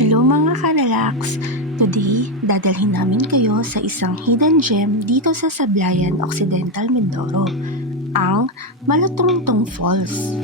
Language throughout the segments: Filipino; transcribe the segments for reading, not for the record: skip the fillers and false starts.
Hello mga ka-relax! Today, dadalhin namin kayo sa isang hidden gem dito sa Sablayan, Occidental, Mindoro, ang Malutungtong Falls.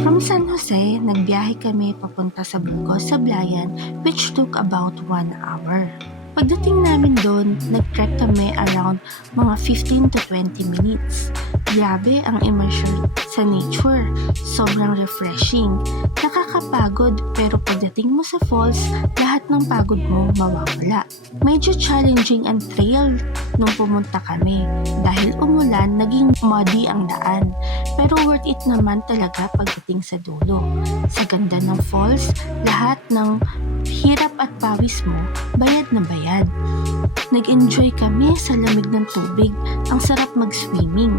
From San Jose, nagbiyahe kami papunta sa Burgos, Sablayan, which took about 1 hour. Pagdating namin doon, nag-trek kami around mga 15 to 20 minutes. Grabe ang immersion sa nature. Sobrang refreshing. Nakakapagod pero pagdating mo sa falls, lahat ng pagod mo mawawala. Medyo challenging ang trail nung pumunta kami dahil umulan, naging muddy ang daan. Pero worth it naman talaga pagdating sa dulo. Sa ganda ng falls, lahat ng hirap at pawis mo, bayad na bayad. Nag-enjoy kami sa lamig ng tubig. Ang sarap mag-swimming.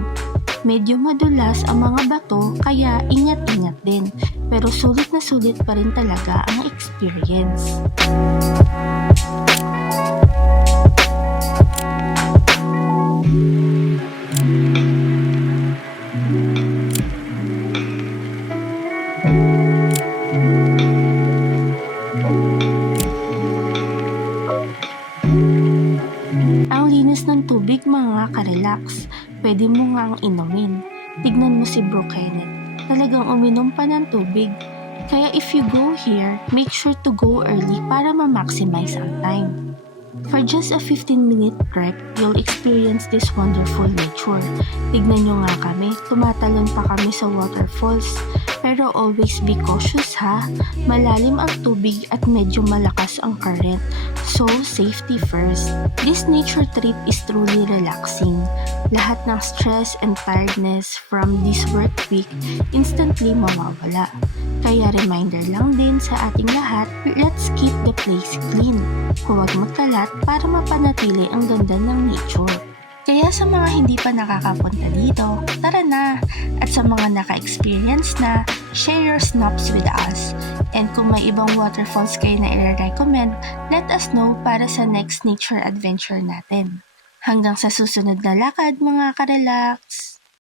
Medyo madulas ang mga bato kaya ingat-ingat din. Pero sulit na sulit pa rin talaga ang experience. Ang linis ng tubig mga ka-relax. Pwede mo nga ang inumin. Tignan mo si Bro Kenneth. Talagang uminom pa ng tubig. Kaya if you go here, make sure to go early para ma-maximize ang time. For just a 15-minute trek, you'll experience this wonderful nature. Tignan nyo nga kami, tumatalon pa kami sa waterfalls. Pero always be cautious ha. Malalim ang tubig at medyo malakas ang current. So, safety first. This nature trip is truly relaxing. Lahat ng stress and tiredness from this work week instantly mawawala. Kaya reminder lang din sa ating lahat, let's keep the place clean. Huwag magkalat para mapanatili ang ganda ng nature. Kaya sa mga hindi pa nakakapunta dito, tara na! At sa mga naka-experience na, share your snaps with us. And kung may ibang waterfalls kayo na i-recommend, let us know para sa next nature adventure natin. Hanggang sa susunod na lakad mga ka-relax!